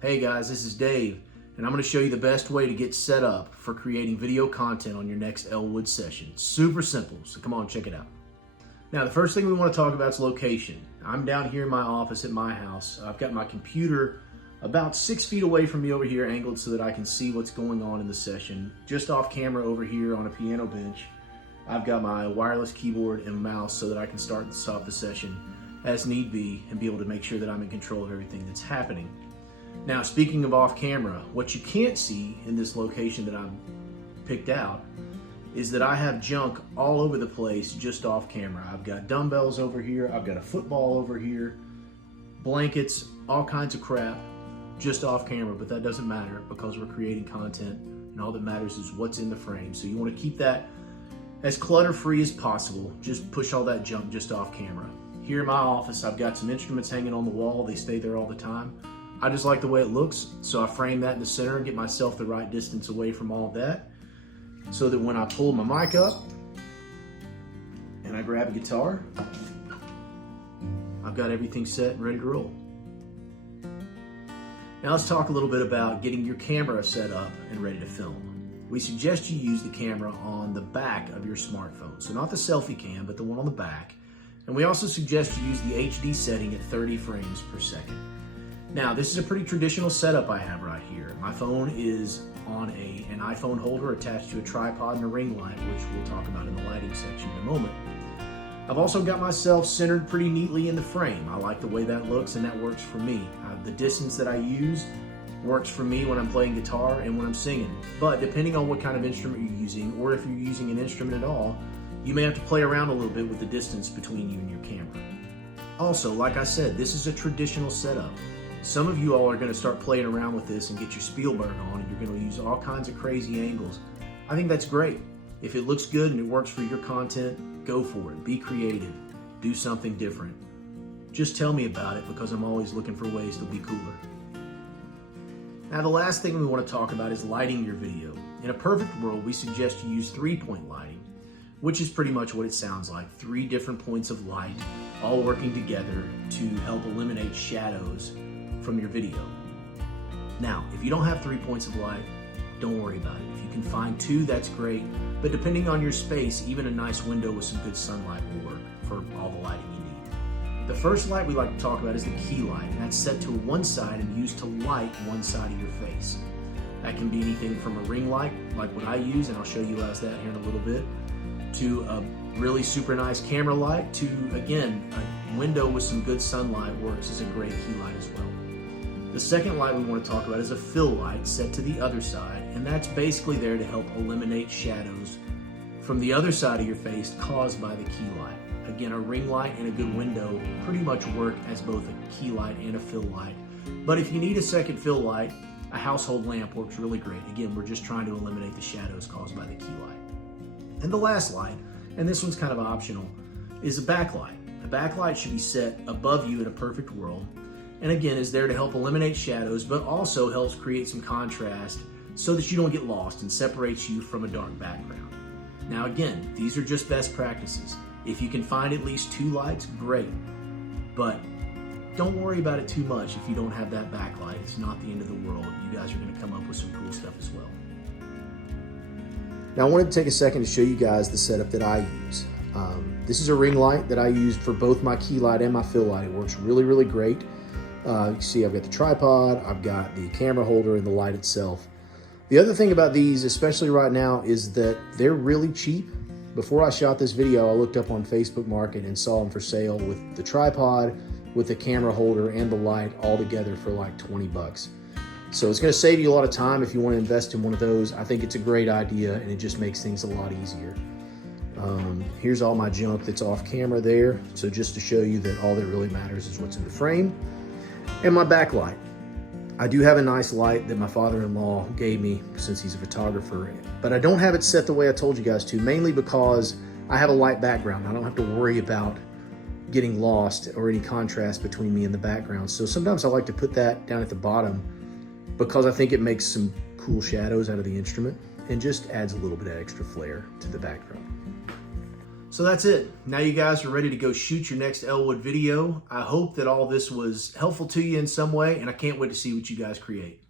Hey guys, this is Dave, and I'm going to show you the best way to get set up for creating video content on your next Elwood session. Super simple, so come on, check it out. Now, the first thing we want to talk about is location. I'm down here in my office at my house. I've got my computer about 6 feet away from me over here, angled so that I can see what's going on in the session. Just off camera over here on a piano bench, I've got my wireless keyboard and mouse so that I can start and stop the session as need be and be able to make sure that I'm in control of everything that's happening. Now, speaking of off camera, what you can't see in this location that I've picked out is that I have junk all over the place just off camera. I've got dumbbells over here, I've got a football over here, blankets, all kinds of crap just off camera, but that doesn't matter because we're creating content and all that matters is what's in the frame. So you want to keep that as clutter-free as possible. Just push all that junk just off camera. Here in my office, I've got some instruments hanging on the wall. They stay there all the time. I just like the way it looks, so I frame that in the center and get myself the right distance away from all of that so that when I pull my mic up and I grab a guitar, I've got everything set and ready to roll. Now let's talk a little bit about getting your camera set up and ready to film. We suggest you use the camera on the back of your smartphone, so not the selfie cam, but the one on the back. And we also suggest you use the HD setting at 30 frames per second. Now, this is a pretty traditional setup I have right here. My phone is on an iPhone holder attached to a tripod and a ring light, which we'll talk about in the lighting section in a moment. I've also got myself centered pretty neatly in the frame. I like the way that looks and that works for me. The distance that I use works for me when I'm playing guitar and when I'm singing. But depending on what kind of instrument you're using, or if you're using an instrument at all, you may have to play around a little bit with the distance between you and your camera. Also, like I said, this is a traditional setup. Some of you all are going to start playing around with this and get your Spielberg on, and you're going to use all kinds of crazy angles. I think that's great. If it looks good and it works for your content, go for it. Be creative. Do something different. Just tell me about it because I'm always looking for ways to be cooler. Now, the last thing we want to talk about is lighting your video. In a perfect world, we suggest you use 3-point lighting, which is pretty much what it sounds like. 3 different points of light all working together to help eliminate shadows from your video. Now, if you don't have 3 points of light, don't worry about it. If you can find 2, that's great. But depending on your space, even a nice window with some good sunlight will work for all the lighting you need. The first light we like to talk about is the key light, and that's set to one side and used to light one side of your face. That can be anything from a ring light, like what I use, and I'll show you guys that here in a little bit, to a really super nice camera light, to, again, a window with some good sunlight works as a great key light as well. The second light we want to talk about is a fill light set to the other side, and that's basically there to help eliminate shadows from the other side of your face caused by the key light. Again, a ring light and a good window pretty much work as both a key light and a fill light. But if you need a second fill light, a household lamp works really great. Again, we're just trying to eliminate the shadows caused by the key light. And the last light, and this one's kind of optional, is a backlight. A backlight should be set above you in a perfect world, and again is there to help eliminate shadows, but also helps create some contrast so that you don't get lost and separates you from a dark background. Now again, these are just best practices. If you can find at least 2 lights, great. But don't worry about it too much if you don't have that backlight. It's not the end of the world. You guys are going to come up with some cool stuff as well. Now I wanted to take a second to show you guys the setup that I use. This is a ring light that I used for both my key light and my fill light. It works really, really great. You can see I've got the tripod, I've got the camera holder, and the light itself. The other thing about these, especially right now, is that they're really cheap. Before I shot this video, I looked up on Facebook Market and saw them for sale with the tripod, with the camera holder, and the light all together for like 20 bucks. So it's going to save you a lot of time if you want to invest in one of those. I think it's a great idea, and it just makes things a lot easier. Here's all my junk that's off camera there. So just to show you that all that really matters is what's in the frame. And my backlight. I do have a nice light that my father-in-law gave me since he's a photographer, but I don't have it set the way I told you guys to, mainly because I have a light background. I don't have to worry about getting lost or any contrast between me and the background. So sometimes I like to put that down at the bottom because I think it makes some cool shadows out of the instrument and just adds a little bit of extra flair to the background. So that's it. Now you guys are ready to go shoot your next Elwood video. I hope that all this was helpful to you in some way, and I can't wait to see what you guys create.